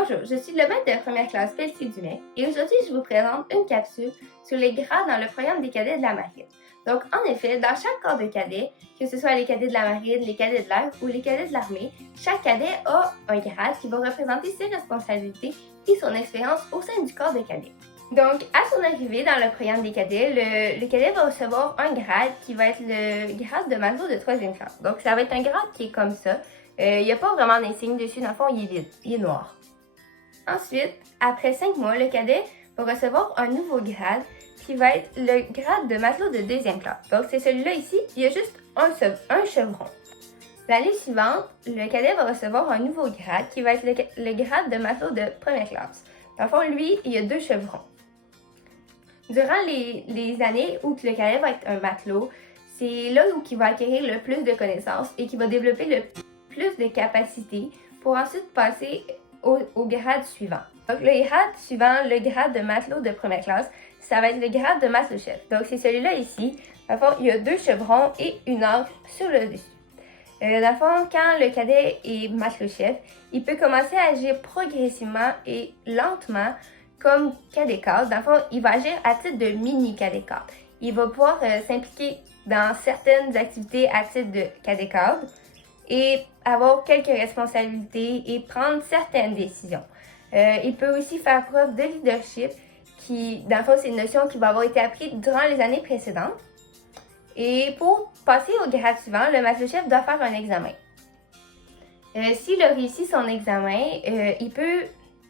Bonjour, je suis le maître de première classe Pelletier Dumais et aujourd'hui je vous présente une capsule sur les grades dans le programme des cadets de la marine. Donc en effet, dans chaque corps de cadets, que ce soit les cadets de la marine, les cadets de l'air ou les cadets de l'armée, chaque cadet a un grade qui va représenter ses responsabilités et son expérience au sein du corps de cadets. Donc, à son arrivée dans le programme des cadets, le cadet va recevoir un grade qui va être le grade de matelot de 3e classe. Donc, ça va être un grade qui est comme ça. Il n'y a pas vraiment d'insigne dessus, dans le fond, il est vide, il est noir. Ensuite, après 5 mois, le cadet va recevoir un nouveau grade qui va être le grade de matelot de 2e classe. Donc, c'est celui-là ici, il y a juste un chevron. L'année suivante, le cadet va recevoir un nouveau grade qui va être le grade de matelot de 1re classe. Dans le fond, lui, il y a 2 chevrons. Durant les années où le cadet va être un matelot, c'est là où il va acquérir le plus de connaissances et qui va développer le plus de capacités pour ensuite passer au grade suivant. Donc, le grade suivant, le grade de matelot de 1re classe, ça va être le grade de matelot-chef. Donc, c'est celui-là ici. Dans le fond, il y a 2 chevrons et une ancre sur le dessus. Dans le fond, quand le cadet est matelot-chef, il peut commencer à agir progressivement et lentement comme cadet cadre. Dans le fond, il va agir à titre de mini cadet cadre. Il va pouvoir s'impliquer dans certaines activités à titre de cadet cadre et avoir quelques responsabilités et prendre certaines décisions. Il peut aussi faire preuve de leadership qui, dans le fond, c'est une notion qui va avoir été apprise durant les années précédentes. Et pour passer au grade suivant, le matelot-chef doit faire un examen. S'il a réussi son examen,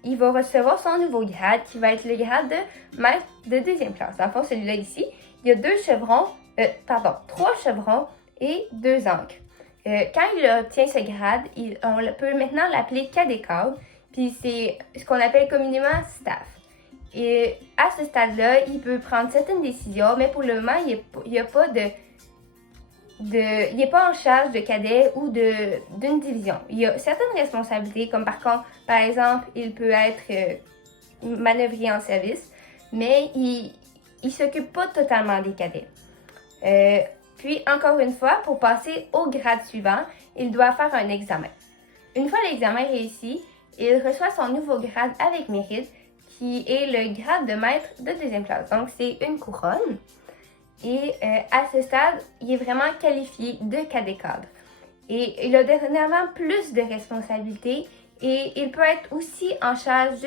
il va recevoir son nouveau grade qui va être le grade de maître de 2e classe. Dans le fond, celui-là ici, il y a 3 chevrons et 2 ancres. Quand il obtient ce grade, on peut maintenant l'appeler cadet cadre, puis c'est ce qu'on appelle communément staff. Et à ce stade-là, il peut prendre certaines décisions, mais pour le moment, il n'est pas en charge de cadet ou d'une division. Il a certaines responsabilités, comme par exemple, il peut être manœuvrier en service, mais il ne s'occupe pas totalement des cadets. Puis, encore une fois, pour passer au grade suivant, il doit faire un examen. Une fois l'examen réussi, il reçoit son nouveau grade avec mérite, qui est le grade de maître de 2e classe. Donc, c'est une couronne. Et à ce stade, il est vraiment qualifié de cadet cadre. Et il a dernièrement plus de responsabilités et il peut être aussi en charge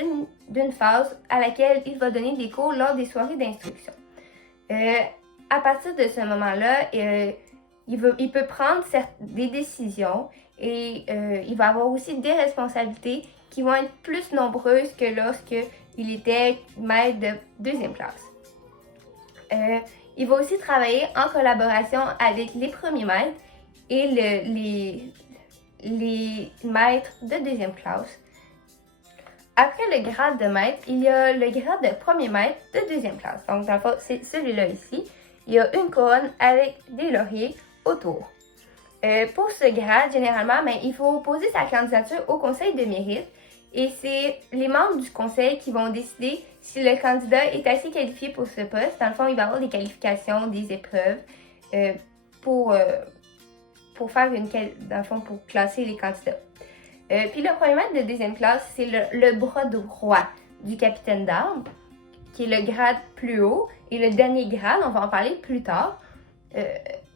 d'une phase à laquelle il va donner des cours lors des soirées d'instruction. À partir de ce moment-là, il peut prendre des décisions et il va avoir aussi des responsabilités qui vont être plus nombreuses que lorsqu'il était maître de 2e classe. Il va aussi travailler en collaboration avec les premiers maîtres et les maîtres de 2e classe. Après le grade de maître, il y a le grade de premier maître de 2e classe. Donc, dans le fond, c'est celui-là ici. Il y a une couronne avec des lauriers autour. Pour ce grade, généralement, il faut poser sa candidature au conseil de mérite et c'est les membres du conseil qui vont décider si le candidat est assez qualifié pour ce poste. Dans le fond, il va avoir des qualifications, des épreuves pour faire pour classer les candidats. Puis le premier maître de 2e classe, c'est le bras droit du capitaine d'armes, qui est le grade plus haut, et le dernier grade, on va en parler plus tard.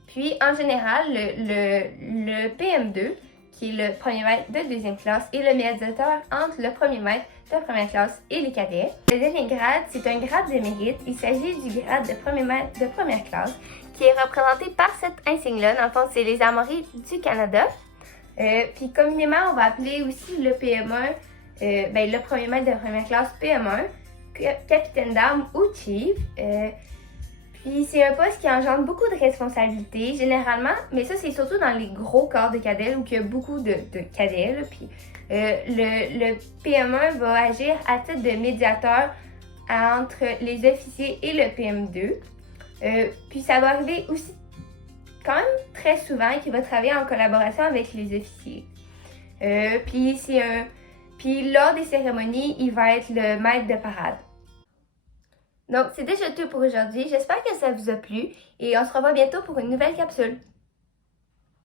Puis en général, le PM2, qui est le premier maître de 2e classe, est le médiateur entre le premier maître de 1re classe et les cadets. Le dernier grade, c'est un grade de mérite. Il s'agit du grade de premier maître de 1re classe, qui est représenté par cette insigne-là. Dans le fond, c'est les armoiries du Canada. Puis communément, on va appeler aussi le PM1, le premier maître de 1re classe PM1, capitaine d'armes ou chief. Puis c'est un poste qui engendre beaucoup de responsabilités, généralement, mais ça c'est surtout dans les gros corps de cadets où il y a beaucoup de cadets. Là, puis le PM1 va agir à titre de médiateur entre les officiers et le PM2. Puis ça va arriver aussi quand même très souvent qu'il va travailler en collaboration avec les officiers. Puis lors des cérémonies, il va être le maître de parade. Donc, c'est déjà tout pour aujourd'hui. J'espère que ça vous a plu et on se revoit bientôt pour une nouvelle capsule.